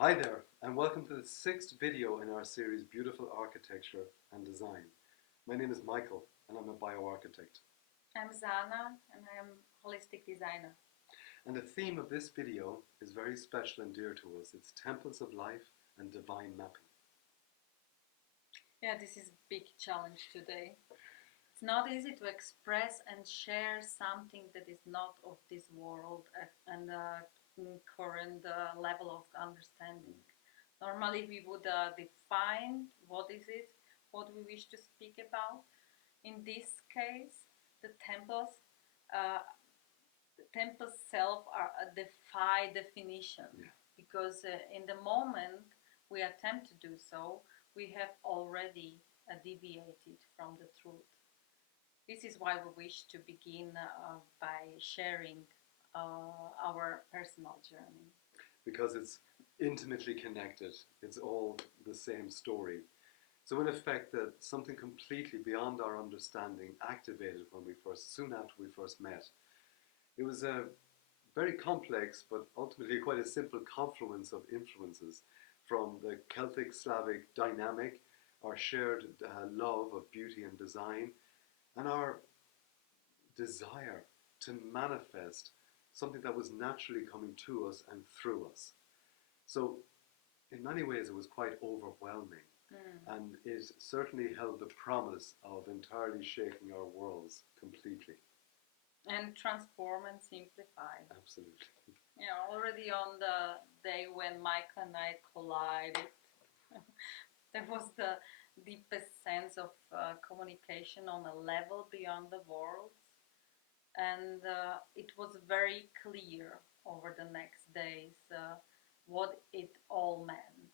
Hi there, and welcome to the sixth video in our series Beautiful Architecture and Design. My name is Michael, and I'm a bioarchitect. I'm Zana, and I am holistic designer. And the theme of this video is very special and dear to us. It's temples of life and divine mapping. Yeah, this is a big challenge today. It's not easy to express and share something that is not of this world and current level of understanding. Normally, we would define what is it, what we wish to speak about. In this case, the temples, uh, the temples self are a defy definition, because in the moment we attempt to do so, we have already deviated from the truth. This is why we wish to begin by sharing our personal journey. Because it's intimately connected, it's all the same story. So in effect, that something completely beyond our understanding activated soon after we first met. It was a very complex, but ultimately quite a simple confluence of influences from the Celtic Slavic dynamic, our shared love of beauty and design, and our desire to manifest something that was naturally coming to us and through us. So, in many ways, it was quite overwhelming, and it certainly held the promise of entirely shaking our worlds completely. And transform and simplify. Absolutely. Yeah, already on the day when Michael and I collided, there was the deepest sense of communication on a level beyond the words, and it was very clear over the next days what it all meant.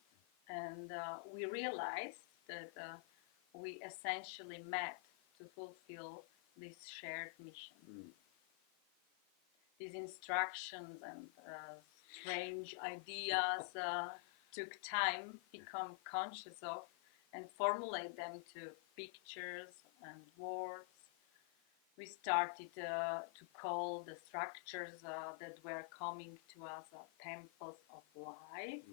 And we realized that we essentially met to fulfill this shared mission. These instructions and strange ideas took time become conscious of and formulate them to pictures and words. We started to call the structures that were coming to us temples of life,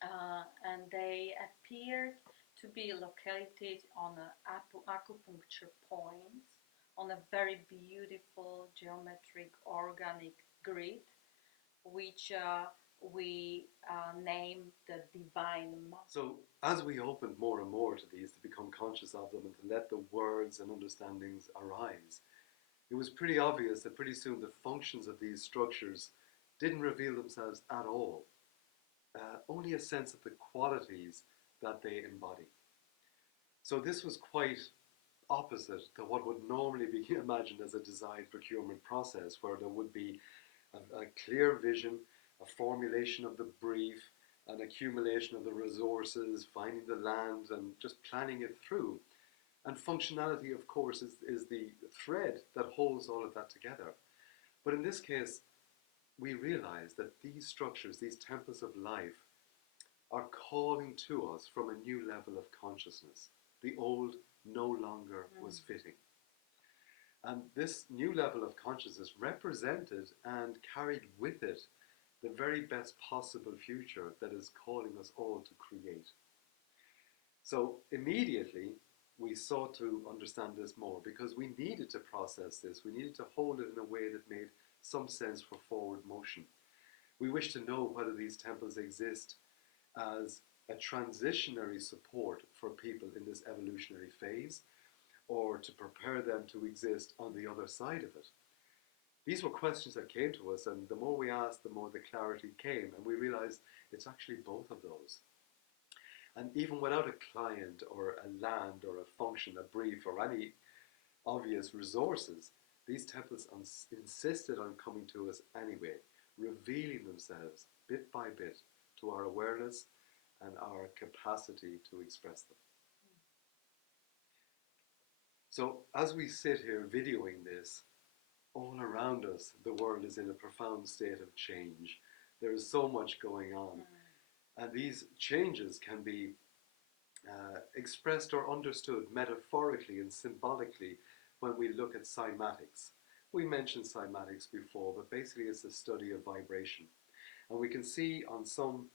and they appeared to be located on acupuncture points on a very beautiful geometric organic grid, which we named the divine map. So, as we opened more and more to these, to become conscious of them and to let the words and understandings arise, it was pretty obvious that pretty soon the functions of these structures didn't reveal themselves at all, only a sense of the qualities that they embody. So, this was quite opposite to what would normally be imagined as a design procurement process, where there would be a clear vision, a formulation of the brief, an accumulation of the resources, finding the land, and just planning it through. And functionality, of course, is the thread that holds all of that together. But in this case, we realize that these structures, these temples of life, are calling to us from a new level of consciousness. The old no longer was fitting. And this new level of consciousness represented and carried with it the very best possible future that is calling us all to create. So immediately we sought to understand this more because we needed to process this. We needed to hold it in a way that made some sense for forward motion. We wish to know whether these temples exist as a transitionary support for people in this evolutionary phase, or to prepare them to exist on the other side of it. These were questions that came to us, and the more we asked, the more the clarity came, and we realized it's actually both of those. And even without a client or a land or a function, a brief or any obvious resources, these temples insisted on coming to us anyway, revealing themselves bit by bit to our awareness and our capacity to express them. So as we sit here videoing this, all around us the world is in a profound state of change. There is so much going on. And these changes can be expressed or understood metaphorically and symbolically when we look at cymatics. We mentioned cymatics before, but basically it's a study of vibration. And we can see on some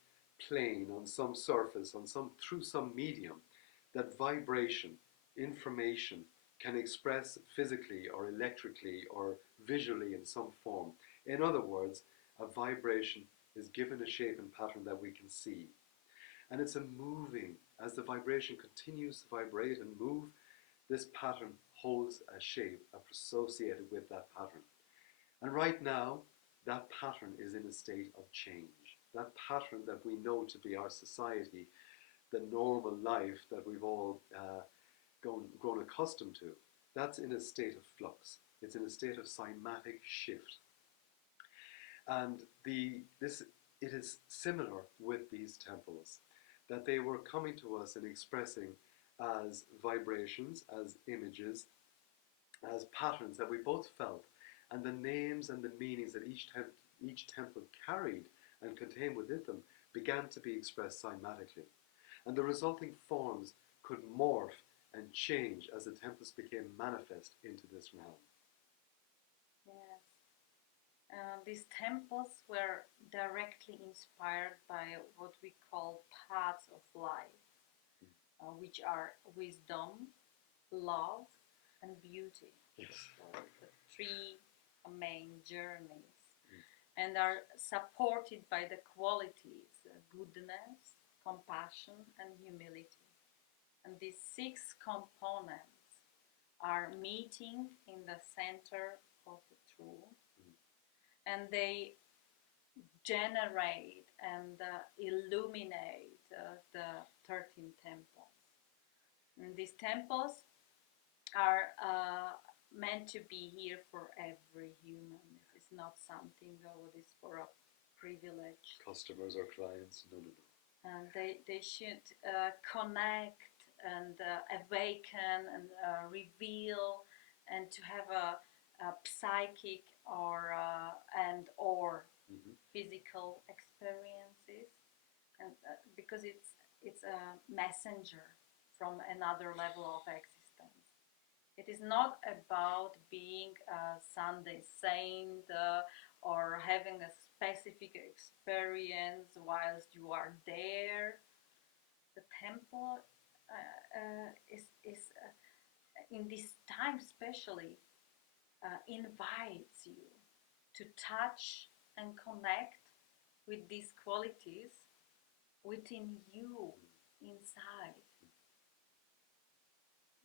plane, on some surface, through some medium, that vibration, information, can express physically or electrically or visually in some form. In other words, a vibration is given a shape and pattern that we can see. And it's a moving, as the vibration continues to vibrate and move, this pattern holds a shape associated with that pattern. And right now, that pattern is in a state of change. That pattern that we know to be our society, the normal life that we've all grown accustomed to, that's in a state of flux. It's in a state of cymatic shift. And it is similar with these temples, that they were coming to us and expressing as vibrations, as images, as patterns that we both felt, and the names and the meanings that each temple carried and contained within them began to be expressed cymatically. And the resulting forms could morph and change as the temples became manifest into this realm. Yes. These temples were directly inspired by what we call paths of life, which are wisdom, love, and beauty. Yes. So the three main journeys, and are supported by the qualities goodness, compassion, and humility. And these 6 components are meeting in the center of the truth, and they generate and illuminate the 13 temples. And these temples are meant to be here for every human. It is not something that is for a privileged customers or clients. No. And they should connect and awaken and reveal, and to have a psychic or physical experiences, and because it's a messenger from another level of existence. It is not about being a Sunday saint or having a specific experience whilst you are there. The temple is in this time especially invites you to touch and connect with these qualities within you, inside,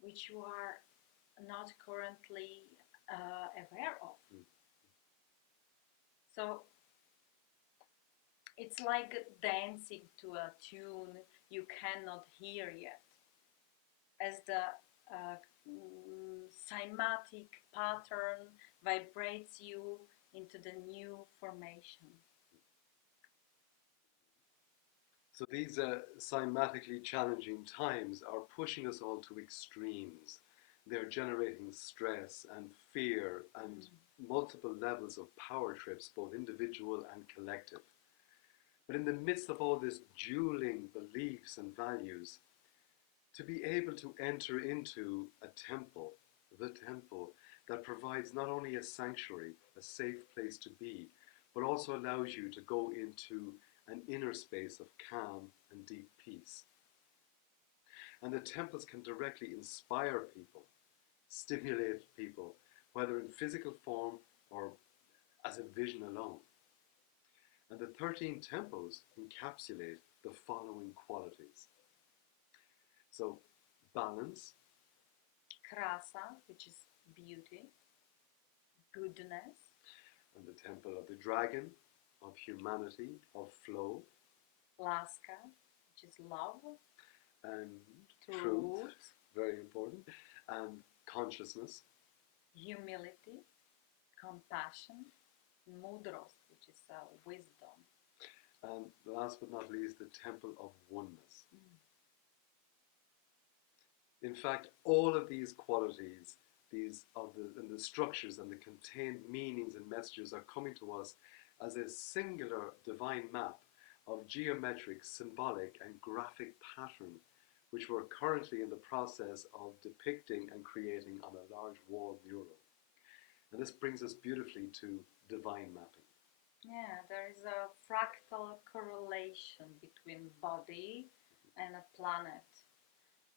which you are not currently aware of. So it's like dancing to a tune you cannot hear yet, as the cymatic pattern vibrates you into the new formation. So these cymatically challenging times are pushing us all to extremes. They're generating stress and fear and multiple levels of power trips, both individual and collective. But in the midst of all this dueling beliefs and values, to be able to enter into a temple, the temple, that provides not only a sanctuary, a safe place to be, but also allows you to go into an inner space of calm and deep peace. And the temples can directly inspire people, stimulate people, whether in physical form or as a vision alone. And the 13 temples encapsulate the following qualities. So, balance. Krasa, which is beauty, goodness. And the temple of the dragon, of humanity, of flow. Laska, which is love. And truth, very important. And consciousness. Humility, compassion. Mudros, which is wisdom. And last but not least, the temple of oneness. In fact, all of these qualities, and the structures and the contained meanings and messages are coming to us as a singular divine map of geometric, symbolic, and graphic pattern, which we're currently in the process of depicting and creating on a large wall mural. And this brings us beautifully to divine mapping. Yeah, there is a fractal correlation between body and a planet,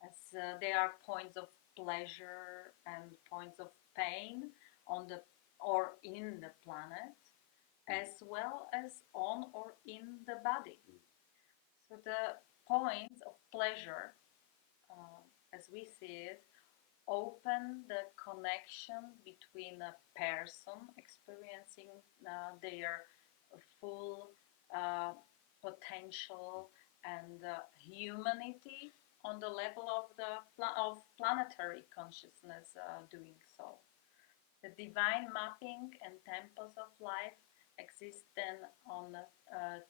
as there are points of pleasure and points of pain on the or in the planet, as well as on or in the body. So the points of pleasure, as we see it, open the connection between a person experiencing their full potential and humanity on the level of of planetary consciousness doing so. The divine mapping and temples of life exist then on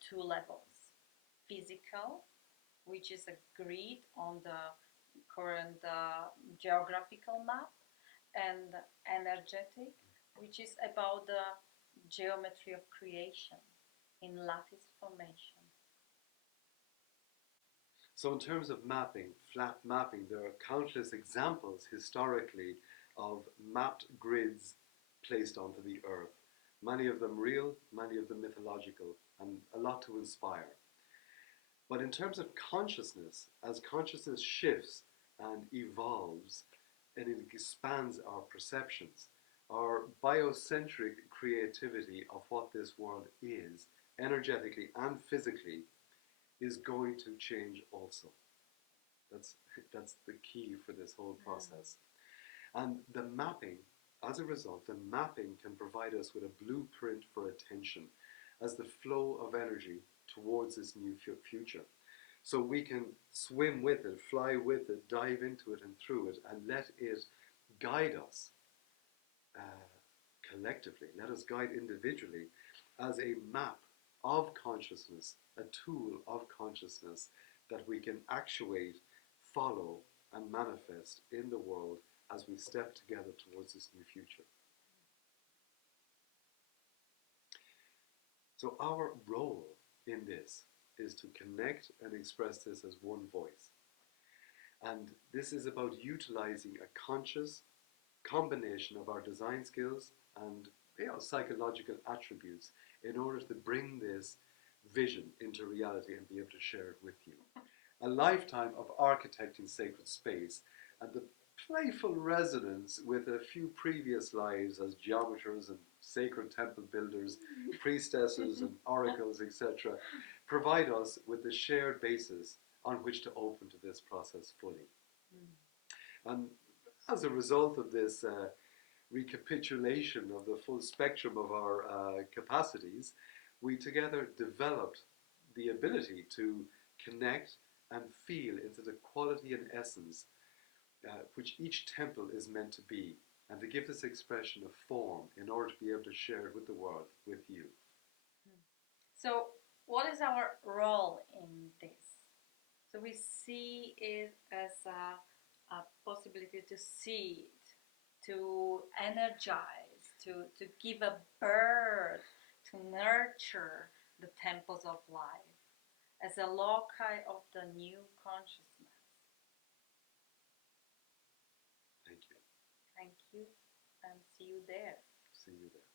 two levels: physical, which is agreed on the current geographical map, and energetic, which is about the geometry of creation in lattice formation. So in terms of mapping, flat mapping, there are countless examples historically of mapped grids placed onto the earth. Many of them real, many of them mythological, and a lot to inspire. But in terms of consciousness, as consciousness shifts and evolves, and it expands our perceptions, our biocentric creativity of what this world is, energetically and physically, is going to change also. That's, that's the key for this whole process. And the mapping, as a result, the mapping can provide us with a blueprint for attention as the flow of energy towards this new future. So we can swim with it, fly with it, dive into it and through it, and let it guide us collectively, let us guide individually as a map of consciousness, a tool of consciousness that we can actuate, follow, and manifest in the world as we step together towards this new future. So our role in this is to connect and express this as one voice. And this is about utilizing a conscious combination of our design skills and psychological attributes in order to bring this vision into reality and be able to share it with you. A lifetime of architecting sacred space and the playful resonance with a few previous lives as geometers and sacred temple builders, priestesses and oracles, etc., provide us with the shared basis on which to open to this process fully. And as a result of this recapitulation of the full spectrum of our capacities, we together developed the ability to connect and feel into the quality and essence which each temple is meant to be, and to give this expression a form in order to be able to share it with the world, with you. So, what is our role in this? So we see it as a possibility to see it, to energize, to give a birth, to nurture the temples of life as a loci of the new consciousness. Thank you. Thank you, and see you there. See you there.